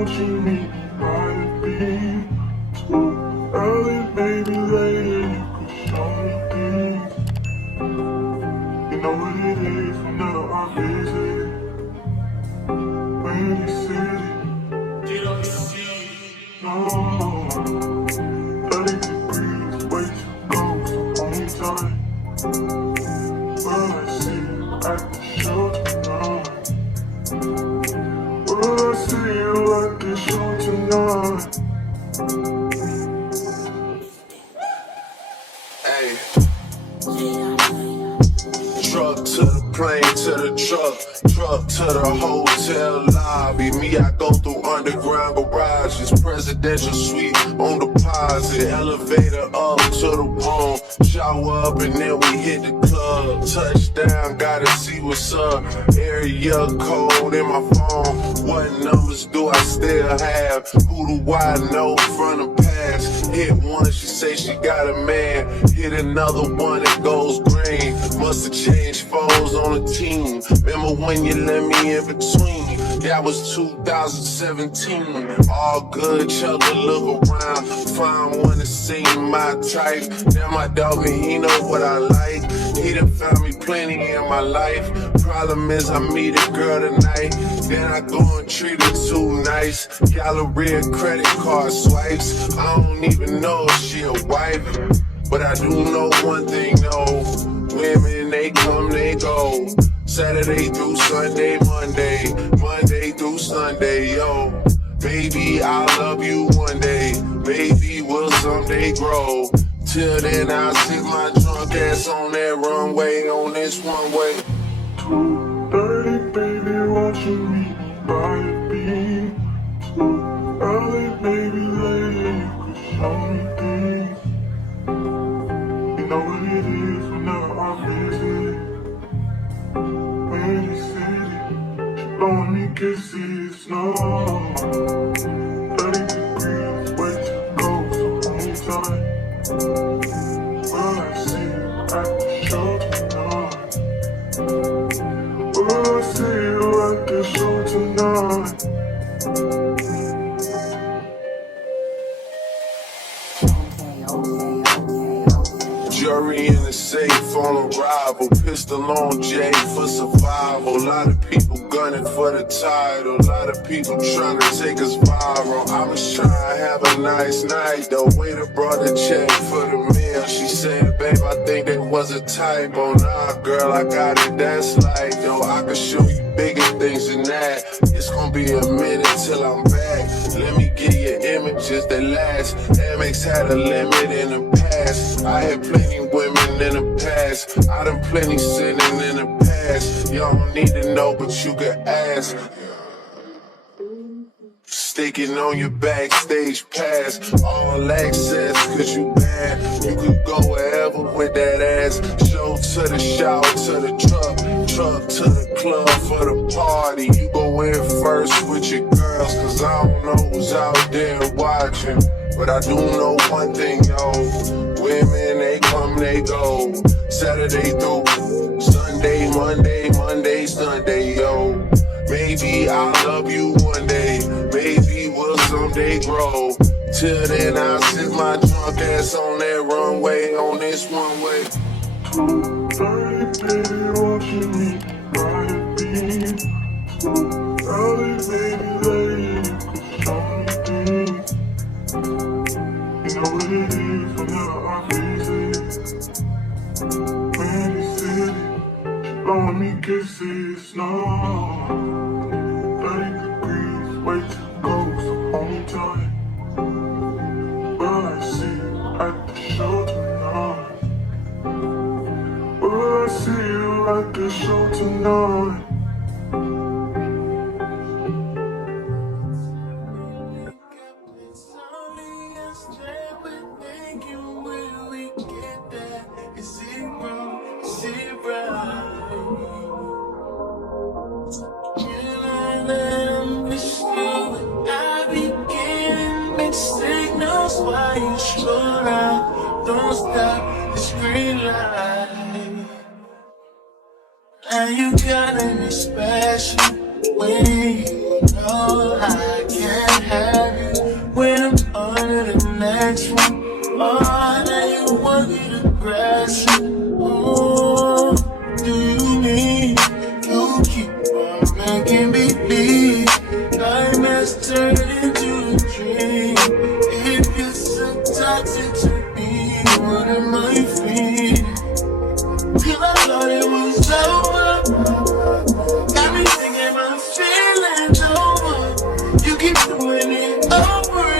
watching me by the beam. Too early, maybe later, you could show me things. You know what it is whenever I visit. When you sit, you don't see. No, 30 degrees, way too cold, so only time. Will I see you at the show tonight? Will I see you at the show tonight? Hey. Truck to the plane, to the truck to the hotel lobby. Me, I go through underground garages, presidential suite on deposit, elevator up to the room, shower up and then we hit the club. Touchdown, gotta see what's up. Area code in my phone. What numbers do I still have? Who do I know from the past? Hit one, she say she got a man. Hit another one, it goes green. Must've changed foes on the team. Remember when you let me in between? That was 2017. All good, chug a look around. Find one that seem my type. Now my dog, he know what I like. He done found me plenty in my life. Problem is I meet a girl tonight, then I go and treat her too nice. Galleria credit card swipes. I don't even know if she a wife, but I do know one thing, no. Women, they come, they go. Saturday through Sunday, Monday through Sunday, yo. Baby, I'll love you one day. Baby, we'll someday grow. Till then, I'll sit my drunk ass on that runway, on this one way. 2:30, baby, watching me by the beam. Too early, maybe later, you could show me things. You know what it is whenever I visit. When you sit, she blowing me kisses, no. 30 degrees, way too cold, so only time. Will I see you at the show tonight? Will I see you at the show tonight? Jury in the safe on arrival, pistol on J for survival. A lot of people gunning for the title, a lot of people trying to take us viral. I was trying to have a nice night, the waiter brought a check for the meal. She said, babe, I think that was a typo. Nah, girl, I got it, that's like, though, I can show you bigger things than that. It's gonna be a minute till I'm back. Let me get you images that last. Amex had a limit in the past. I had plenty women in the past. I done plenty sinning in the past. Y'all don't need to know, but you can ask. Sticking on your backstage pass, all access, cause you bad. You could go wherever with that ass. Show to the shower, to the truck to the club for the party. You go in first with your girls, cause I don't know who's out there watching. But I do know one thing, yo. Women, they come, they go. Saturday through Sunday, Monday, Sunday, yo. Maybe I'll love you one day. Maybe we'll someday grow. Till then, I'll sit my drunk ass on that runway, on this one way. 2:30, baby, watching me by the beam. Too early, baby, later, you could show me things. You know what it is whenever I visit. When you sit, she blowing me kisses, no. 30 degrees, way too cold, so only time. Will I see you at the show tonight? Will I see you at the show tonight? Why you slow down? Don't stop this green light. And you gotta be special when you know I can't.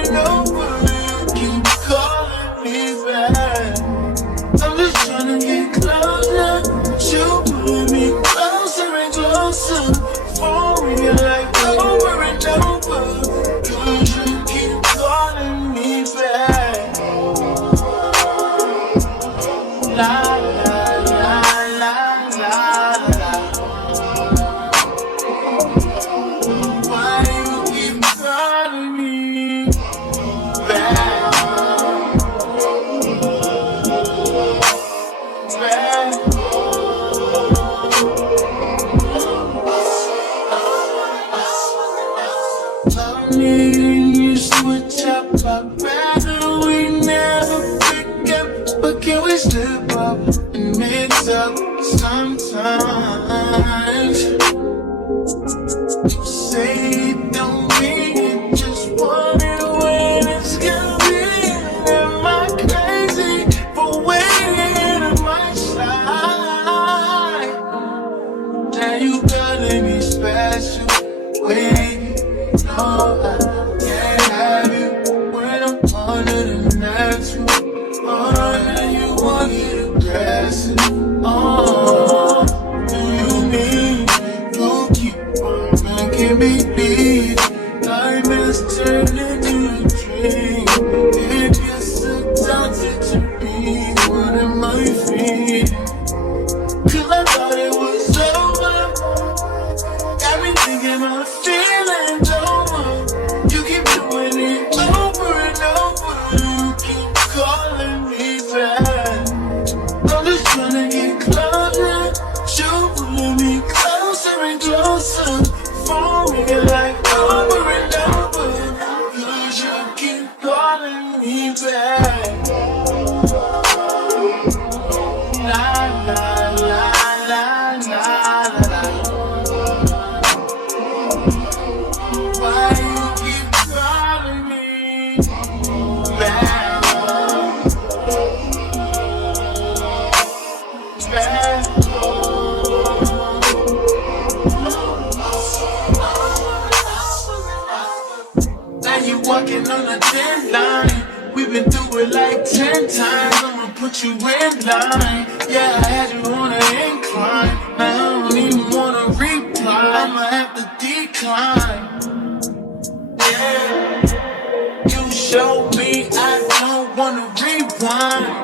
and over, you keep calling me back. I'm just tryna get closer, you pulling me closer and closer. For me like over and over, 'cause you keep calling me back. La la la la la la. Why you keep calling me back? Love me and you switch up, I'd rather we never pick up. But can we slip up and mix up sometimes? You say it don't mean it, just want it when it's convenient. Am I crazy for waiting on my side? Now you calling me special, wait. No, I can't have you when I'm under the natural. Oh, now you want it aggressive. Oh, do you mean you keep on making me bleed? Nightmares turn into a dream. If you're so talented to be, what am I feeling? 'Cause I thought it was over. Got me thinking about feelings over. You keep doing it over and over. You keep calling me back. I'm just tryna get closer. You pulling me closer and closer. For me like over and over. 'Cause you keep calling me back. La la la la la la. Why you keep calling me back? Back. Now you walking on a thin line. We've been through it like 10 times. I'ma put you in line. Yeah, I had you on an incline. Now I don't even wanna reply. I'ma have to decline. Yeah, you showed me I don't wanna rewind.